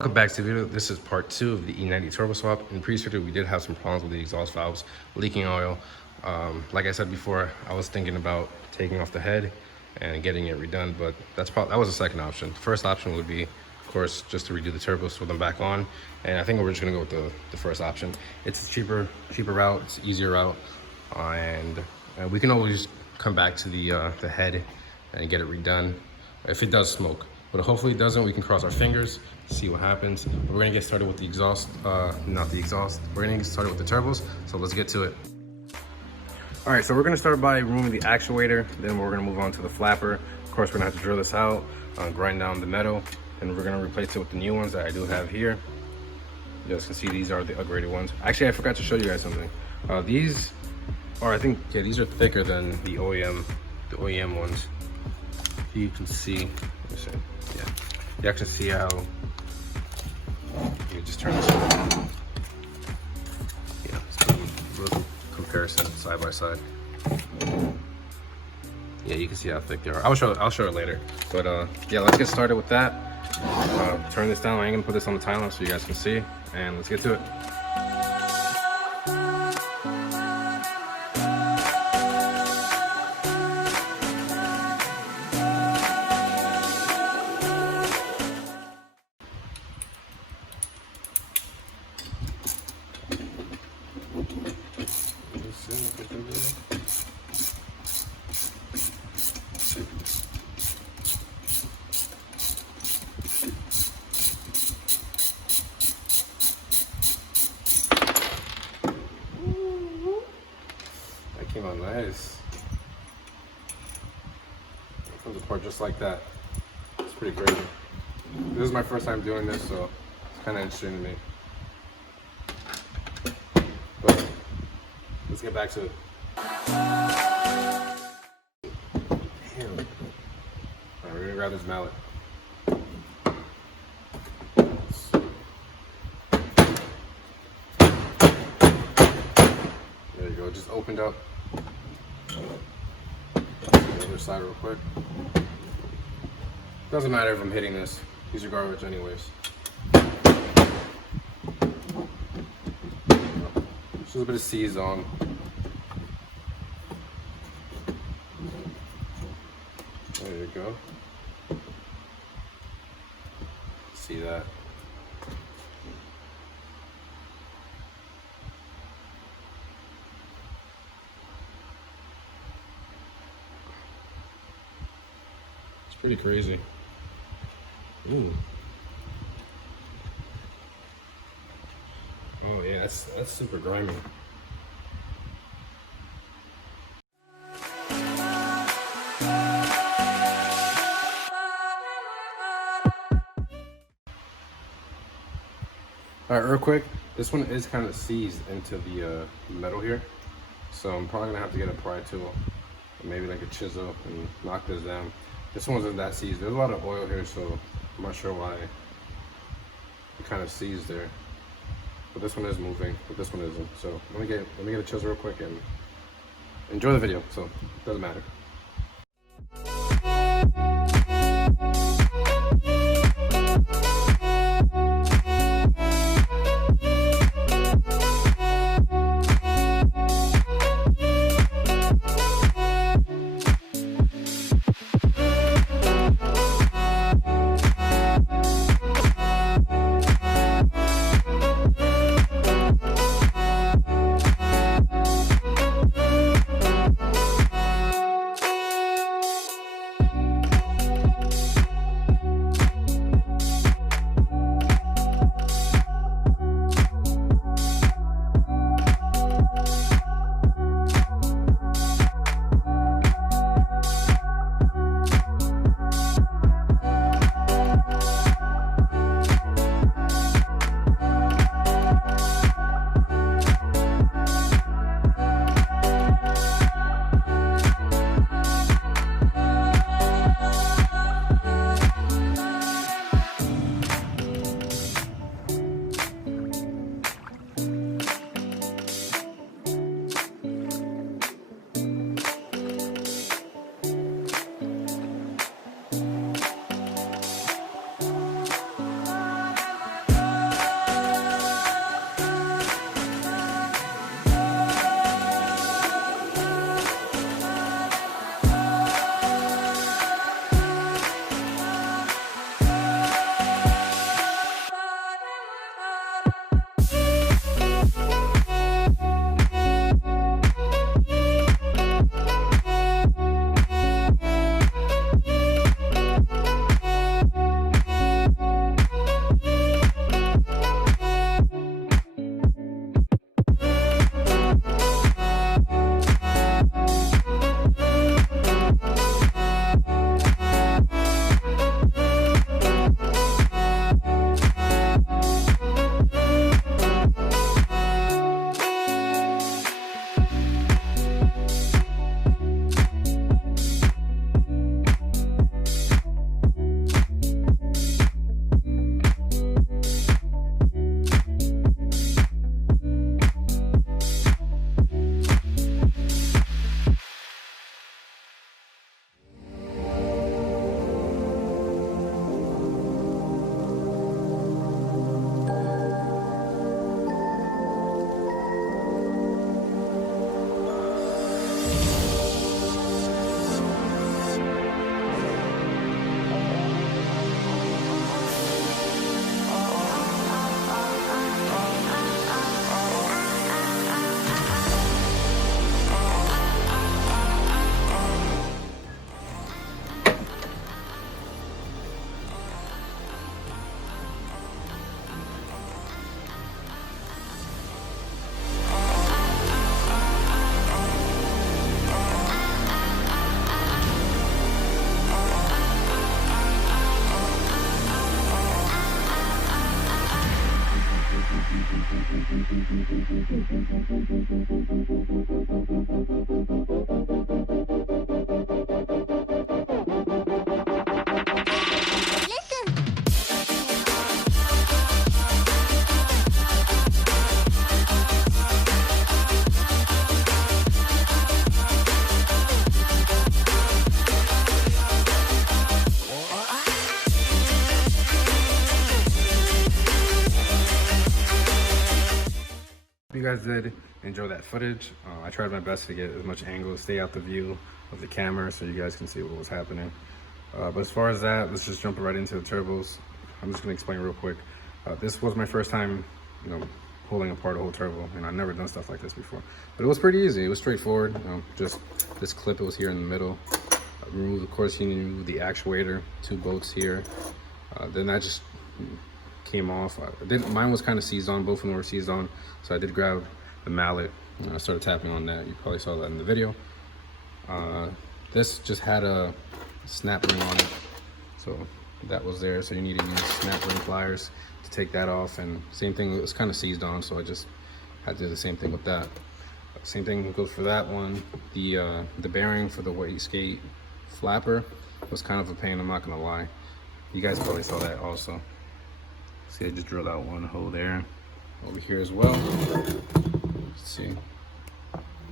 Welcome back to the video. This is part 2 of the E90 turbo swap. In the previous video, we did have some problems with the exhaust valves leaking oil. Like I said before, I was thinking about taking off the head and getting it redone, but that was the second option. The first option would be, of course, just to redo the turbos, throw them back on, and I think we're just gonna go with the first option. It's a cheaper route, it's an easier route, and we can always come back to the head and get it redone if it does smoke. But hopefully it doesn't. We can cross our fingers, see what happens. But we're gonna get started with the exhaust, not the exhaust. We're gonna get started with the turbos, so let's get to it. All right, so we're gonna start by removing the actuator, then we're gonna move on to the flapper. Of course, we're gonna have to drill this out, grind down the metal, and we're gonna replace it with the new ones that I do have here. You guys can see these are the upgraded ones. Actually, I forgot to show you guys something. These are, I think, yeah, these are thicker than the OEM ones. You can see, yeah, you actually see how, you just turn this on. Yeah, it's a little comparison side by side. Yeah, you can see how thick they are. I'll show it later. But yeah, let's get started with that. Turn this down. I ain't gonna put this on the timeline so you guys can see, and let's get to it. Came out nice. It comes apart just like that. It's pretty crazy. This is my first time doing this, so it's kind of interesting to me. But let's get back to it. Damn. Alright, we're gonna grab this mallet. There you go, it just opened up. The other side real quick. Doesn't matter if I'm hitting this. These are garbage anyways. Just a bit of seize on. There you go. See that? Pretty crazy. Ooh. Oh yeah, that's super grimy. All right, real quick, this one is kind of seized into the metal here, so I'm probably gonna have to get a pry tool, or maybe like a chisel, and knock this down. This one wasn't that seized. There's a lot of oil here, so I'm not sure why it kind of seized there. But this one is moving, but this one isn't. So let me get a chisel real quick and enjoy the video. So it doesn't matter. you guys did enjoy that footage. I tried my best to get as much angle, stay out the view of the camera so you guys can see what was happening. But as far as that, let's just jump right into the turbos. I'm just gonna explain real quick. This was my first time, pulling apart a whole turbo, and I've never done stuff like this before. But it was pretty easy. It was straightforward. Just this clip, it was here in the middle. Remove, of course, you remove the actuator, 2 bolts here. Then that just came off. Mine was kind of seized on, both of them were seized on. So I did grab the mallet and I started tapping on that. You probably saw that in the video. This just had a snap ring on it. So that was there. So you need to use snap ring pliers to take that off. And same thing, it was kind of seized on. So I just had to do the same thing with that. Same thing goes for that one. The bearing for the wastegate flapper was kind of a pain, I'm not gonna lie. You guys probably saw that also. See, I just drilled out one hole there. Over here as well. Let's see.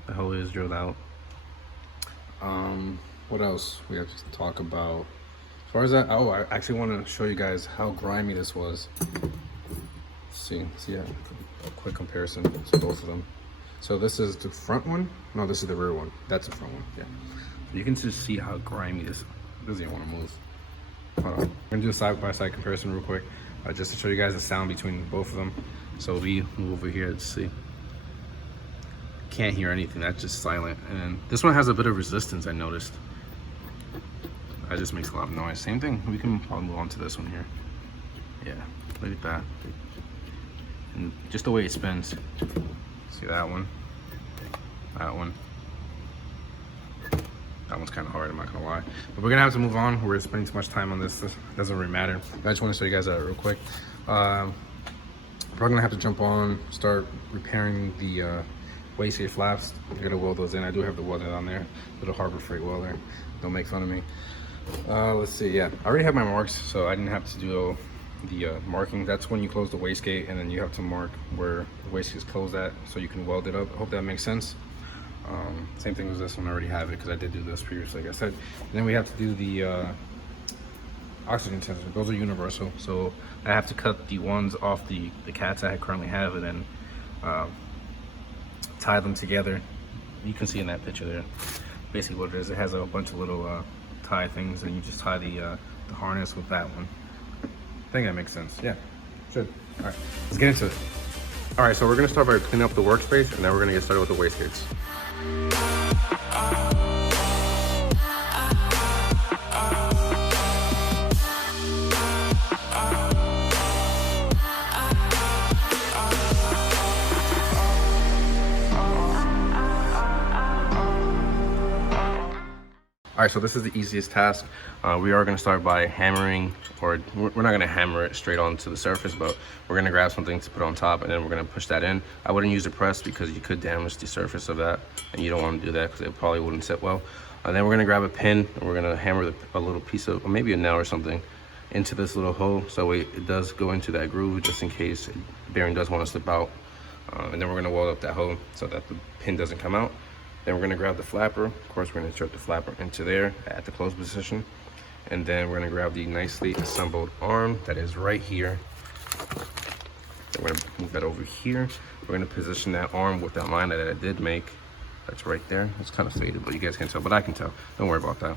The hole is drilled out. What else we have to talk about? As far as that, oh, I actually want to show you guys how grimy this was. Let's see a quick comparison to both of them. So this is the front one. No, this is the rear one. That's the front one, yeah. You can just see how grimy this doesn't even want to move. Hold on. I'm gonna do a side-by-side comparison real quick, just to show you guys the sound between both of them. So we move over here to see. Can't hear anything, that's just silent. And this one has a bit of resistance, I noticed. That just makes a lot of noise. Same thing, we can probably move on to this one here. Yeah, look at that. And just the way it spins. See that one? That one. That one's kind of hard, I'm not gonna lie. But we're gonna have to move on. We're spending too much time on this. It doesn't really matter. I just want to show you guys that real quick. Probably gonna have to jump on, start repairing the wastegate flaps. I gotta weld those in. I do have the welder on there, little Harbor Freight welder. Don't make fun of me. Let's see. Yeah, I already have my marks, so I didn't have to do the marking. That's when you close the wastegate, and then you have to mark where the wastegate is closed at, so you can weld it up. I hope that makes sense. Same thing with this one. I already have it because I did do this previously, like I said. And then we have to do the oxygen sensor. Those are universal, so I have to cut the ones off the cats I currently have, and then tie them together. You can see in that picture there basically what it is. It has a bunch of little tie things, and you just tie the harness with that one. I think that makes sense. Yeah, should. All right, let's get into it. All right, so we're gonna start by cleaning up the workspace, and then we're gonna get started with the wastegates. All right, so this is the easiest task. We are gonna start by hammering, or we're not gonna hammer it straight onto the surface, but we're gonna grab something to put on top, and then we're gonna push that in. I wouldn't use a press because you could damage the surface of that, and you don't wanna do that because it probably wouldn't sit well. And then we're gonna grab a pin, and we're gonna hammer a little piece of, or maybe a nail or something, into this little hole, so it does go into that groove, just in case the bearing does wanna slip out. And then we're gonna weld up that hole so that the pin doesn't come out. Then we're gonna grab the flapper. Of course, we're gonna insert the flapper into there at the closed position. And then we're gonna grab the nicely assembled arm that is right here. And we're gonna move that over here. We're gonna position that arm with that line that I did make. That's right there. It's kind of faded, but you guys can't tell, but I can tell. Don't worry about that.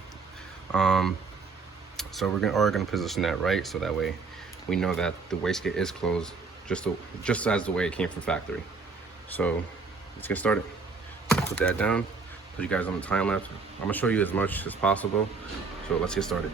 So we're gonna position that right, so that way we know that the wastegate is closed just as the way it came from factory. So let's get started. Put that down, put you guys on the time lapse. I'm gonna show you as much as possible, so let's get started.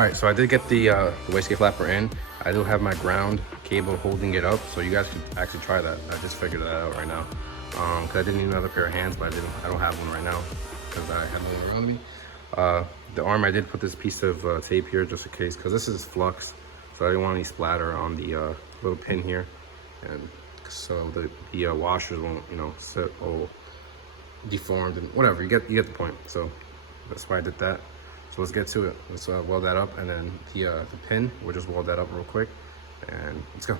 All right, so I did get the wastegate flapper in. I do have my ground cable holding it up, so you guys can actually try that. I just figured that out right now. because I did need another pair of hands, but I don't have one right now because I have no one around me. The arm, I did put this piece of tape here just in case, because this is flux, so I didn't want any splatter on the little pin here, and so the washers won't, you know, sit all deformed and whatever. You get the point. So that's why I did that. So let's get to it. Let's weld that up, and then the pin, we'll just weld that up real quick, and let's go.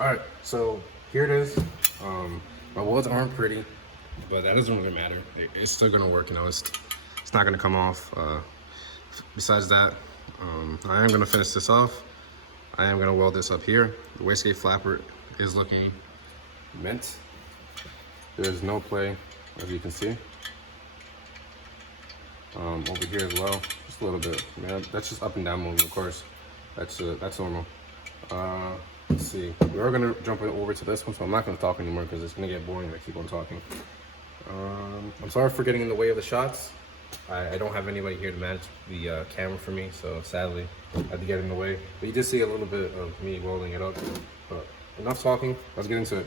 All right, so here it is. My welds aren't pretty, but that doesn't really matter. It's still gonna work, you know. It's not gonna come off. Besides that, I am gonna finish this off. I am gonna weld this up here. The wastegate flapper is looking mint. There's no play, as you can see. Over here as well, just a little bit. Man, that's just up and down moving, of course. That's normal. Let's see. We are gonna jump over to this one, so I'm not gonna talk anymore because it's gonna get boring if I keep on talking. I'm sorry for getting in the way of the shots. I don't have anybody here to manage the camera for me, so sadly I had to get in the way. But you did see a little bit of me welding it up. But enough talking. Let's get into it.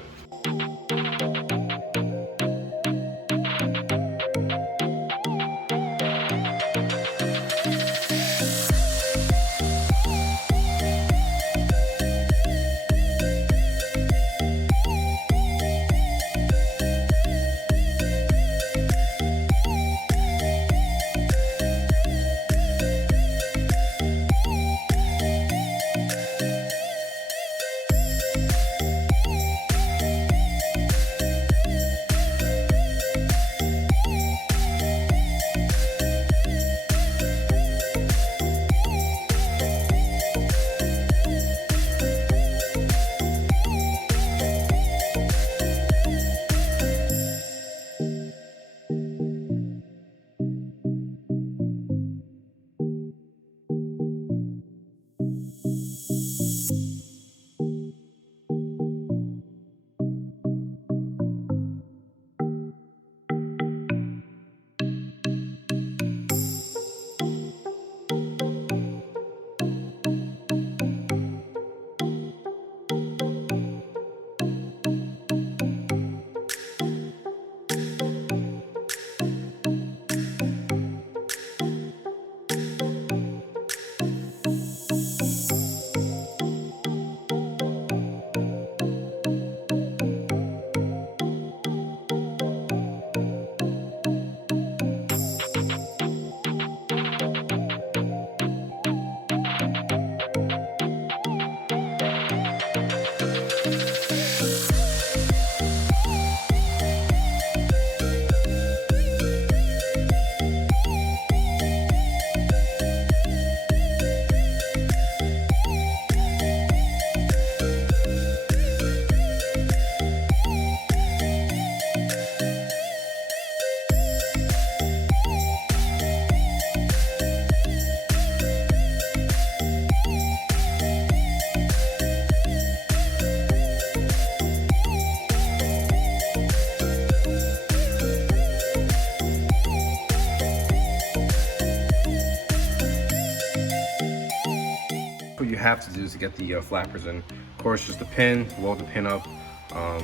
What you have to do is to get the flappers in. Of course, just the pin, weld the pin up,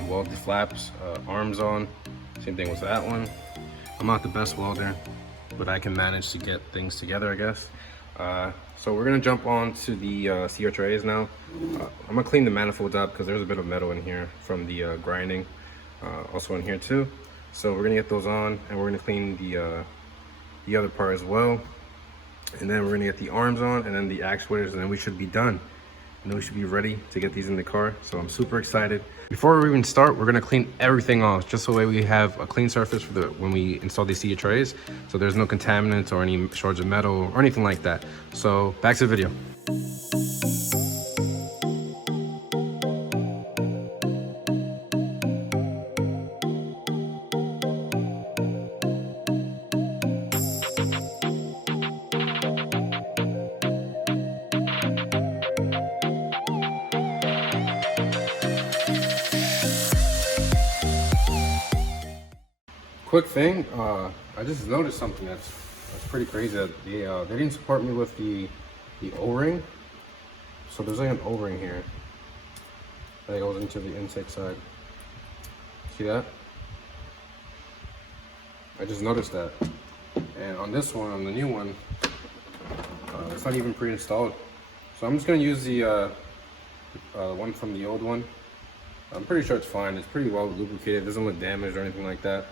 weld the flaps, arms on. Same thing with that one. I'm not the best welder, but I can manage to get things together, I guess. So we're gonna jump on to the CHRAs now. I'm gonna clean the manifolds up because there's a bit of metal in here from the grinding, also in here too. So we're gonna get those on, and we're gonna clean the other part as well. And then we're gonna get the arms on, and then the actuators, and then we should be done. And then we should be ready to get these in the car. So I'm super excited. Before we even start, we're gonna clean everything off, just so we have a clean surface for when we install these CHRAs. So there's no contaminants or any shards of metal or anything like that. So back to the video. Quick thing, I just noticed something that's pretty crazy. That they didn't support me with the O-ring. So there's like an O-ring here that goes into the intake side. See that? I just noticed that. And on this one, on the new one, it's not even pre-installed. So I'm just gonna use the one from the old one. I'm pretty sure it's fine. It's pretty well lubricated. It doesn't look damaged or anything like that.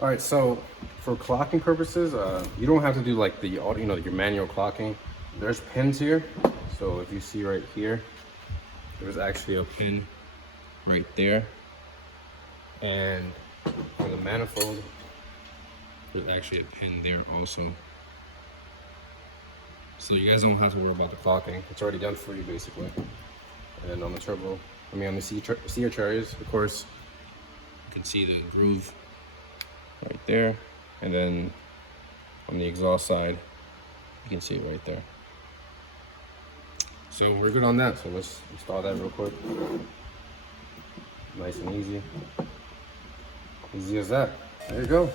All right, so for clocking purposes, you don't have to do like the auto, your manual clocking. There's pins here. So if you see right here, there's actually a pin right there. And on the manifold, there's actually a pin there also. So you guys don't have to worry about the clocking. It's already done for you basically. And on the turbo, on the CHRAs, of course, you can see the groove right there. And then on the exhaust side, you can see it right there. So we're good on that. So let's install that real quick. Nice and easy. Easy as that. There you go.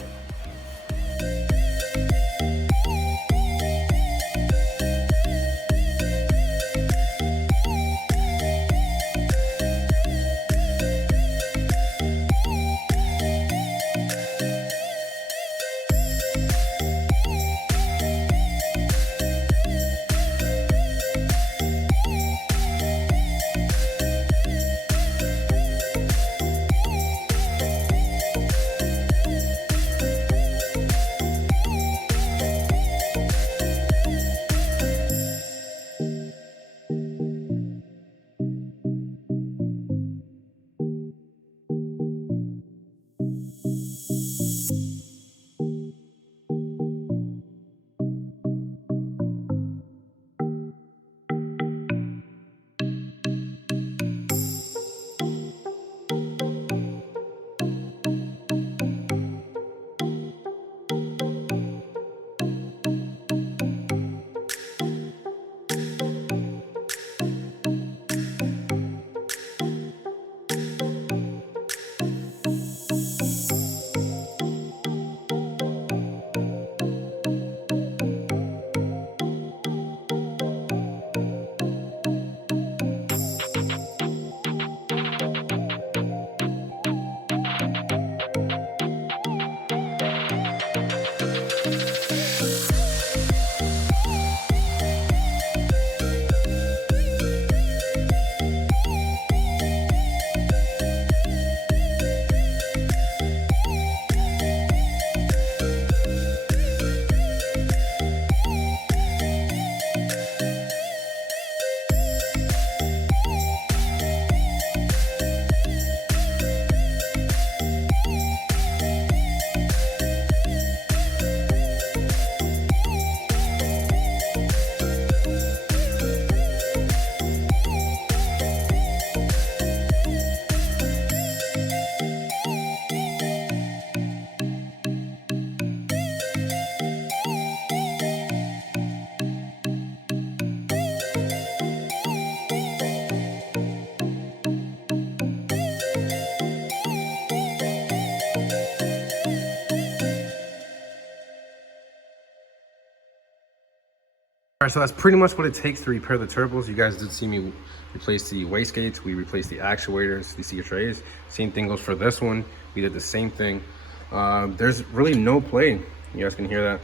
All right, so that's pretty much what it takes to repair the turbos. You guys did see me replace the wastegates. We replaced the actuators, the CHRAs. Same thing goes for this one. We did the same thing. There's really no play. You guys can hear that.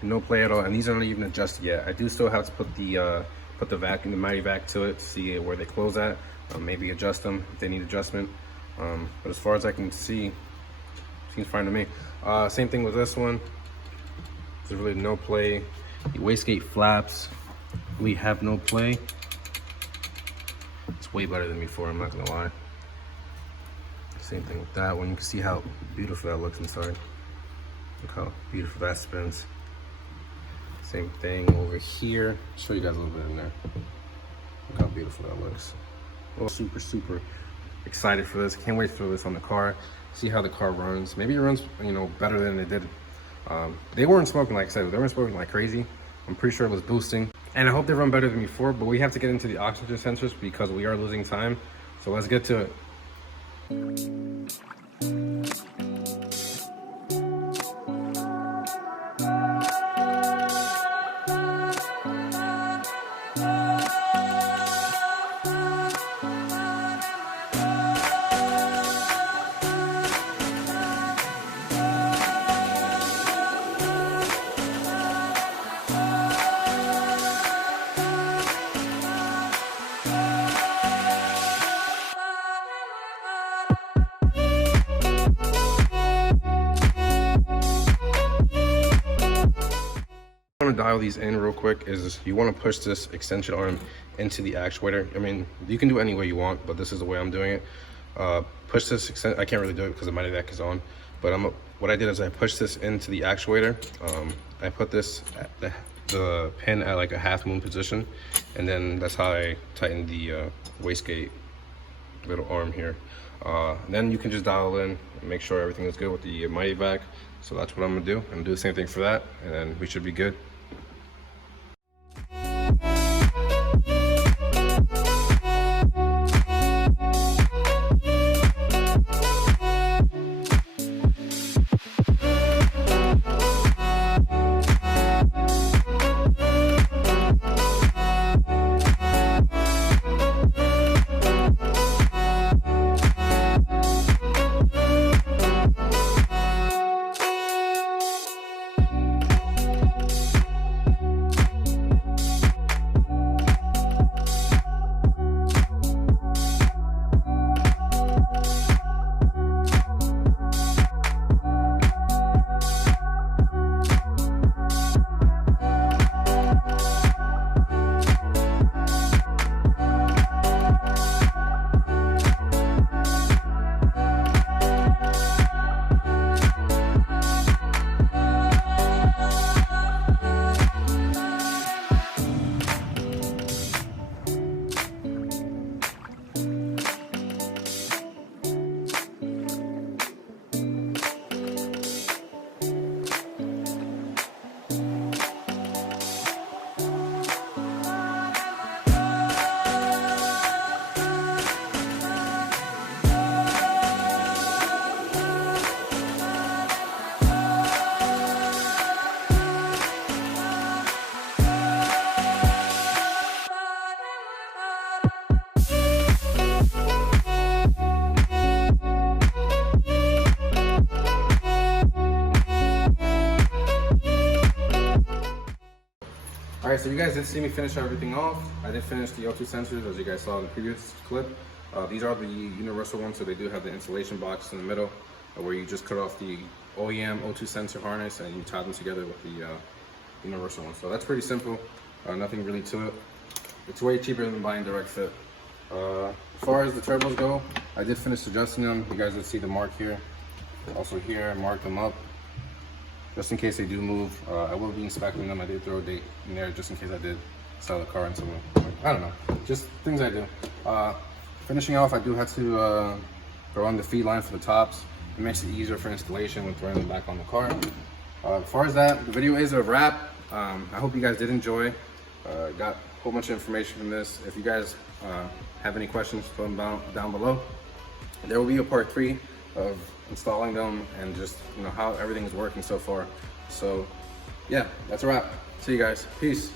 No play at all, and these are not even adjusted yet. I do still have to put the vacuum, the mighty vac to it to see where they close at. Maybe adjust them if they need adjustment. But as far as I can see, seems fine to me. Same thing with this one. There's really no play. The wastegate flaps, we have no play. It's way better than before, I'm not gonna lie. Same thing with that one. You can see how beautiful that looks inside. Look how beautiful that spins. Same thing over here. I'll show you guys a little bit in there. Look how beautiful that looks. Oh, super excited for this. Can't wait to throw this on the car. See how the car runs. Maybe it runs, better than it did. They weren't smoking, like I said, they weren't smoking like crazy. I'm pretty sure it was boosting. And I hope they run better than before, but we have to get into the oxygen sensors because we are losing time. So let's get to it. To dial these in real quick is you want to push this extension arm into the actuator. I mean, you can do it any way you want, but this is the way I'm doing it. Push this I can't really do it because the mighty is on, but what I did is I pushed this into the actuator. I put this at the pin at like a half moon position, and then that's how I tightened the wastegate little arm here. Then you can just dial in and make sure everything is good with the mighty vac. So that's what I'm gonna do. I'm gonna do the same thing for that, and then we should be good. Alright, so you guys did see me finish everything off. I did finish the O2 sensors, as you guys saw in the previous clip. These are the universal ones, so they do have the insulation box in the middle, where you just cut off the OEM O2 sensor harness and you tie them together with the universal one. So that's pretty simple, nothing really to it. It's way cheaper than buying direct fit. As far as the turbos go, I did finish adjusting them. You guys will see the mark here. Also here, I marked them up, just in case they do move. I will be inspecting them. I did throw a date in there just in case I did sell the car in someone. I don't know, just things I do. Finishing off, I do have to throw on the feed line for the tops. It makes it easier for installation when throwing them back on the car. As far as that, the video is a wrap. I hope you guys did enjoy. Got a whole bunch of information from this. If you guys have any questions, put them down below. There will be a part 3 of installing them and just how everything is working so far. So yeah, that's a wrap. See you guys. Peace.